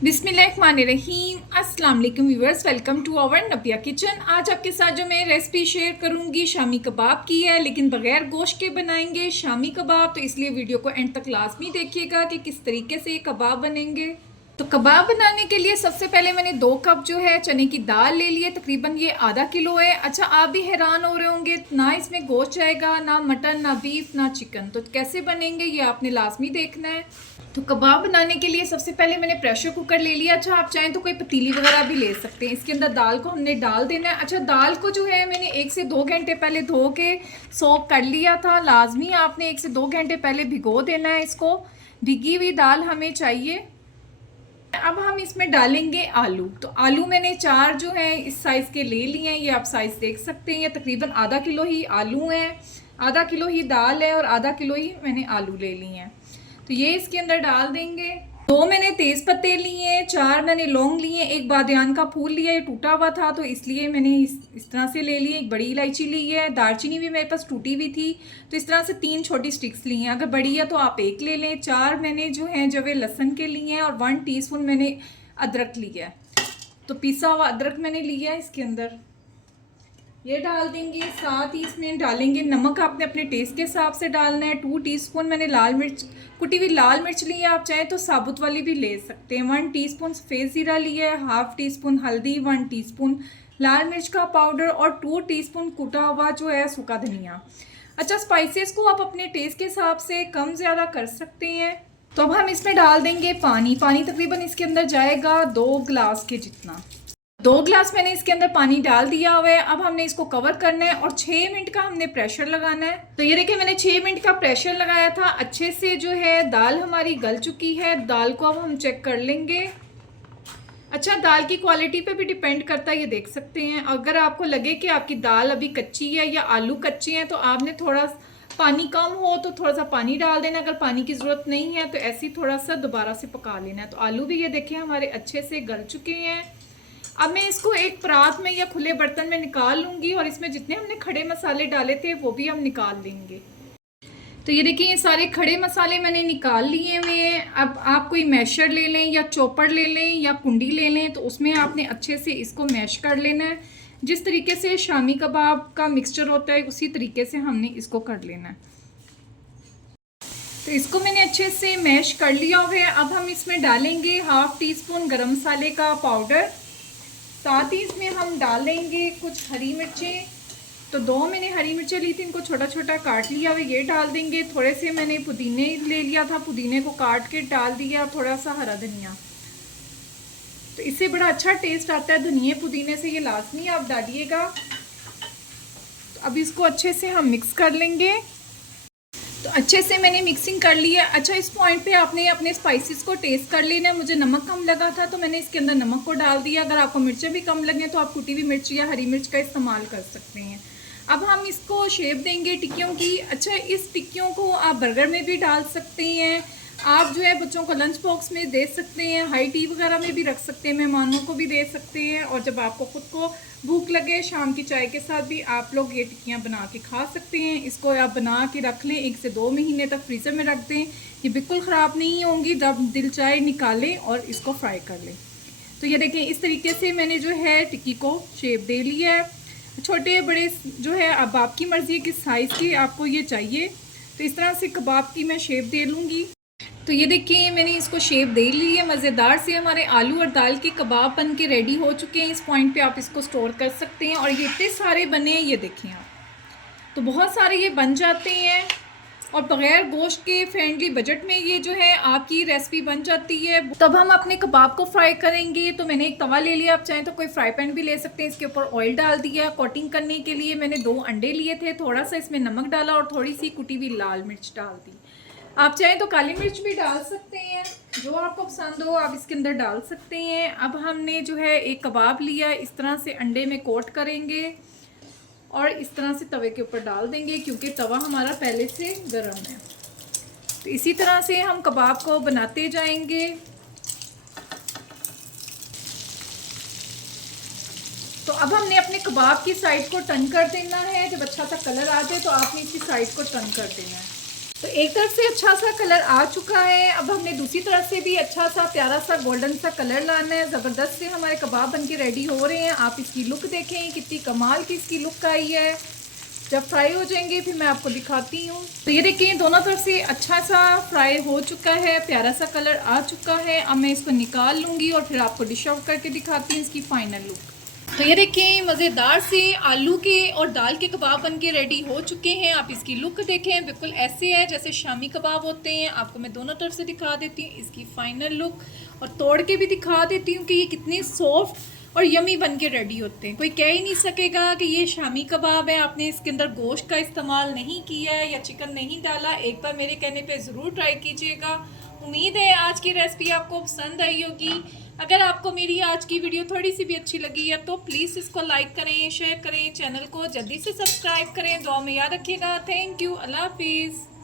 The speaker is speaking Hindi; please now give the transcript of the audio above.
बिस्मिल्लाहिर्रहमानिर्रहीम। अस्सलाम वालेकुम व्यूअर्स, वेलकम टू आवर नबिया किचन। आज आपके साथ जो मैं रेसिपी शेयर करूंगी शामी कबाब की है, लेकिन बगैर गोश्त के बनाएंगे शामी कबाब। तो इसलिए वीडियो को एंड तक लाजमी देखिएगा कि किस तरीके से ये कबाब बनेंगे। तो कबाब बनाने के लिए सबसे पहले मैंने 2 कप जो है चने की दाल ले ली है, तकरीबन ये आधा किलो है। अच्छा, आप भी हैरान हो रहे होंगे, ना इसमें गोश्त जाएगा, ना मटन, ना बीफ, ना चिकन। तो कैसे बनेंगे ये आपने लाजमी देखना है। तो कबाब बनाने के लिए सबसे पहले मैंने प्रेशर कुकर ले लिया। अच्छा, आप चाहें तो कोई पतीली वगैरह भी ले सकते हैं। इसके अंदर दाल को हमने डाल देना है। अच्छा, दाल को जो है मैंने 1 से 2 घंटे पहले धो के सोक कर लिया था। लाजमी आपने 1 से 2 घंटे पहले भिगो देना है इसको। भिगी हुई दाल हमें चाहिए। अब हम इसमें डालेंगे आलू। तो आलू मैंने 4 जो है इस साइज़ के ले लिए हैं। ये आप साइज़ देख सकते हैं। ये तकरीबन आधा किलो ही आलू हैं, आधा किलो ही दाल है और आधा किलो ही मैंने आलू ले लिए हैं। तो ये इसके अंदर डाल देंगे। 2 मैंने तेज़ पत्ते लिए, 4 मैंने लौंग लिए, 1 बादियान का फूल लिया, ये टूटा हुआ था तो इसलिए मैंने इस तरह से ले लिए। 1 बड़ी इलायची ली है, दालचीनी भी मेरे पास टूटी हुई थी तो इस तरह से 3 छोटी स्टिक्स ली हैं। अगर बड़ी है तो आप 1 ले लें। 4 मैंने जो है जवे लहसुन के लिए हैं और 1 टीस्पून मैंने अदरक लिया है। तो पिसा हुआ अदरक मैंने लिया है इसके अंदर, ये डाल देंगे। साथ ही इसमें डालेंगे नमक, आपने अपने टेस्ट के हिसाब से डालना है। 2 टीस्पून मैंने लाल मिर्च, कुटी हुई लाल मिर्च ली है, आप चाहें तो साबुत वाली भी ले सकते हैं। 1 टीस्पून सफ़ेद ज़ीरा लिया है, हाफ टीस्पून हल्दी, 1 टीस्पून लाल मिर्च का पाउडर और 2 टीस्पून कुटा हुआ जो है सूखा धनिया। अच्छा, स्पाइसेस को आप अपने टेस्ट के हिसाब से कम ज़्यादा कर सकते हैं। तो अब हम इसमें डाल देंगे पानी। पानी तकरीबन इसके अंदर जाएगा 2 गिलास के जितना। 2 गिलास मैंने इसके अंदर पानी डाल दिया हुआ है। अब हमने इसको कवर करना है और 6 मिनट का हमने प्रेशर लगाना है। तो ये देखिए, मैंने 6 मिनट का प्रेशर लगाया था। अच्छे से जो है दाल हमारी गल चुकी है। दाल को अब हम चेक कर लेंगे। अच्छा, दाल की क्वालिटी पे भी डिपेंड करता है, ये देख सकते हैं। अगर आपको लगे कि आपकी दाल अभी कच्ची है या आलू कच्चे हैं तो आपने थोड़ा पानी कम हो तो थोड़ा सा पानी डाल देना। अगर पानी की ज़रूरत नहीं है तो ऐसे ही थोड़ा सा दोबारा से पका लेना है। तो आलू भी ये देखिए हमारे अच्छे से गल चुके हैं। अब मैं इसको एक परात में या खुले बर्तन में निकाल लूँगी और इसमें जितने हमने खड़े मसाले डाले थे वो भी हम निकाल लेंगे। तो ये देखिए, ये सारे खड़े मसाले मैंने निकाल लिए हुए हैं। अब आप कोई मैशर ले लें या चॉपर ले लें या कुंडी ले लें, तो उसमें आपने अच्छे से इसको मैश कर लेना है। जिस तरीके से शामी कबाब का मिक्सचर होता है उसी तरीके से हमने इसको कर लेना है। तो इसको मैंने अच्छे से मैश कर लिया हुआ है। अब हम इसमें डालेंगे हाफ टीस्पून गरम मसाले का पाउडर। साथ ही इसमें हम डालेंगे कुछ हरी मिर्चें। तो 2 मैंने हरी मिर्चें ली थी, इनको छोटा छोटा काट लिया हुआ, ये डाल देंगे। थोड़े से मैंने पुदीने ले लिया था, पुदीने को काट के डाल दिया। थोड़ा सा हरा धनिया, तो इससे बड़ा अच्छा टेस्ट आता है धनिया पुदीने से, ये लाजमी आप डालिएगा। तो अब इसको अच्छे से हम मिक्स कर लेंगे। तो अच्छे से मैंने मिक्सिंग कर ली है। अच्छा, इस पॉइंट पे आपने अपने स्पाइसेस को टेस्ट कर लेना है। मुझे नमक कम लगा था तो मैंने इसके अंदर नमक को डाल दिया। अगर आपको मिर्चें भी कम लगें तो आप कुटी हुई मिर्च या हरी मिर्च का इस्तेमाल कर सकते हैं। अब हम इसको शेप देंगे टिक्कियों की। अच्छा, इस टिक्कियों को आप बर्गर में भी डाल सकते हैं, आप जो है बच्चों को लंच बॉक्स में दे सकते हैं, हाई टी वगैरह में भी रख सकते हैं, मेहमानों को भी दे सकते हैं। और जब आपको खुद को भूख लगे शाम की चाय के साथ भी आप लोग ये टिक्कियाँ बना के खा सकते हैं। इसको आप बना के रख लें, 1 से 2 महीने तक फ्रीज़र में रख दें, ये बिल्कुल ख़राब नहीं होंगी। जब दिल चाहे निकालें और इसको फ्राई कर लें। तो ये देखें, इस तरीके से मैंने जो है टिक्की को शेप दे लिया है। छोटे बड़े जो है अब आपकी मर्ज़ी है किस साइज़ की आपको ये चाहिए। तो इस तरह से कबाब की मैं शेप दे लूँगी। तो ये देखिए, मैंने इसको शेप दे ली है। मज़ेदार से हमारे आलू और दाल के कबाब बन के रेडी हो चुके हैं। इस पॉइंट पे आप इसको स्टोर कर सकते हैं। और ये इतने सारे बने हैं, ये देखें आप, तो बहुत सारे ये बन जाते हैं और बग़ैर गोश्त के फ्रेंडली बजट में ये जो है आपकी रेसिपी बन जाती है। तब हम अपने कबाब को फ्राई करेंगे। तो मैंने एक तवा ले लिया, आप चाहें तो कोई फ्राई पैन भी ले सकते हैं। इसके ऊपर ऑयल डाल दिया। कोटिंग करने के लिए मैंने 2 अंडे लिए थे, थोड़ा सा इसमें नमक डाला और थोड़ी सी कुटी हुई लाल मिर्च डाल दी। आप चाहें तो काली मिर्च भी डाल सकते हैं, जो आपको पसंद हो आप इसके अंदर डाल सकते हैं। अब हमने जो है एक कबाब लिया, इस तरह से अंडे में कोट करेंगे और इस तरह से तवे के ऊपर डाल देंगे, क्योंकि तवा हमारा पहले से गर्म है। तो इसी तरह से हम कबाब को बनाते जाएंगे। तो अब हमने अपने कबाब की साइड को टर्न कर देना है। जब अच्छा सा कलर आ जाए तो आपने इसकी साइड को टर्न कर देना है। तो एक तरफ से अच्छा सा कलर आ चुका है, अब हमने दूसरी तरफ से भी अच्छा सा प्यारा सा गोल्डन सा कलर लाना है। ज़बरदस्त से हमारे कबाब बनके रेडी हो रहे हैं। आप इसकी लुक देखें, कितनी कमाल की इसकी लुक आई है। जब फ्राई हो जाएंगे फिर मैं आपको दिखाती हूँ। तो ये देखिए दोनों तरफ से अच्छा सा फ्राई हो चुका है, प्यारा सा कलर आ चुका है। अब मैं इसको निकाल लूँगी और फिर आपको डिश आउट करके दिखाती हूँ इसकी फाइनल लुक। तो ये देखें मज़ेदार से आलू के और दाल के कबाब बनके रेडी हो चुके हैं। आप इसकी लुक देखें, बिल्कुल ऐसे है जैसे शामी कबाब होते हैं। आपको मैं दोनों तरफ से दिखा देती हूँ इसकी फ़ाइनल लुक और तोड़ के भी दिखा देती हूँ कि ये कितने सॉफ्ट और यमी बन के रेडी होते हैं। कोई कह ही नहीं सकेगा कि ये शामी कबाब है, आपने इसके अंदर गोश्त का इस्तेमाल नहीं किया है या चिकन नहीं डाला। एक बार मेरे कहने पे ज़रूर ट्राई कीजिएगा। उम्मीद है आज की रेसिपी आपको पसंद आई होगी। अगर आपको मेरी आज की वीडियो थोड़ी सी भी अच्छी लगी है तो प्लीज़ इसको लाइक करें, शेयर करें, चैनल को जल्दी से सब्सक्राइब करें। दुआ में याद रखिएगा। थैंक यू, अल्लाह हाफिज़।